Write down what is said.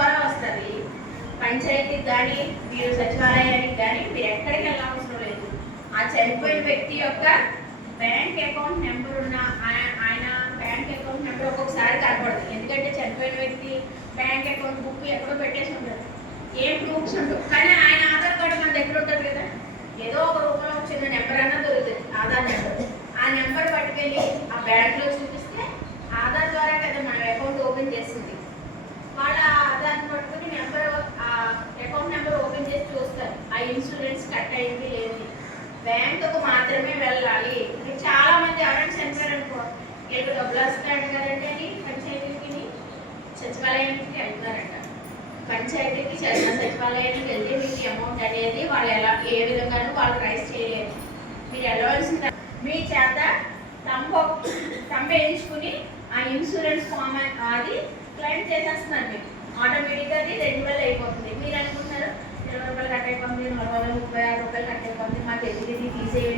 ద్వారా వస్తుంది. పంచాయతీకి కానీ మీరు సచివాలయానికి కానీ మీరు ఎక్కడికి వెళ్ళవసరం లేదు. ఆ చనిపోయిన వ్యక్తి యొక్క బ్యాంక్ అకౌంట్ నెంబర్ ఉన్న ఆయన బ్యాంక్ అకౌంట్ నెంబర్ ఒక్కొక్కసారి కనపడదు. ఎందుకంటే చనిపోయిన వ్యక్తి బ్యాంక్ అకౌంట్ బుక్ ఎక్కడో పెట్టేసి ఉంటారు, ఏం ప్రూఫ్స్ ఉండవు. కానీ ఆయన ఆధార్ కార్డు మన దగ్గర ఉంటుంది కదా, ఏదో ఒక రూపంలో చిన్న నెంబర్ అన్నా దొరుకుతుంది, ఆధార్ నెంబర్. ఆ నెంబర్ పట్టుకెళ్ళి ఆ బ్యాంక్లో చూపిస్తే ఆధార్ ద్వారా కదా మన అకౌంట్ ఓపెన్ చేస్తుంది. వాళ్ళ ఆధార్ని పట్టుకుని నెంబర్ అకౌంట్ నెంబర్ ఓపెన్ చేసి చూస్తారు ఆ ఇన్సూరెన్స్ కట్ అయింది లేదు. బ్యాంకుకు మాత్రమే వెళ్ళాలి. చాలా మంది ఎవరైనా చనిపోయారు అనుకో, వీళ్ళకి డబ్బులు వస్తాయంట కదండి అని పంచాయతీకి సచివాలయానికి వెళ్తున్నారంట. పంచాయతీకి సచివాలయానికి వెళ్తే మీకు అమౌంట్ అనేది వాళ్ళు ఎలా ఏ విధంగానూ వాళ్ళు రైస్ చేయలేరు. మీరు వెళ్ళవలసిన మీ చేత తంబ వేయించుకుని ఆ ఇన్సూరెన్స్ ఫామ్ అది క్లెయిమ్ చేసేస్తున్నారు. మీకు ఆటోమేటిక్గా అది రెన్యువల్ అయిపోతుంది. మీరు అనుకుంటున్నారు 20 రూపాయలు కట్ అయిపోతుంది, 40 రూపాయలు 36 రూపాయలు కట్ అయిపోతుంది, మాకు ఎదుగుది తీసేయాలి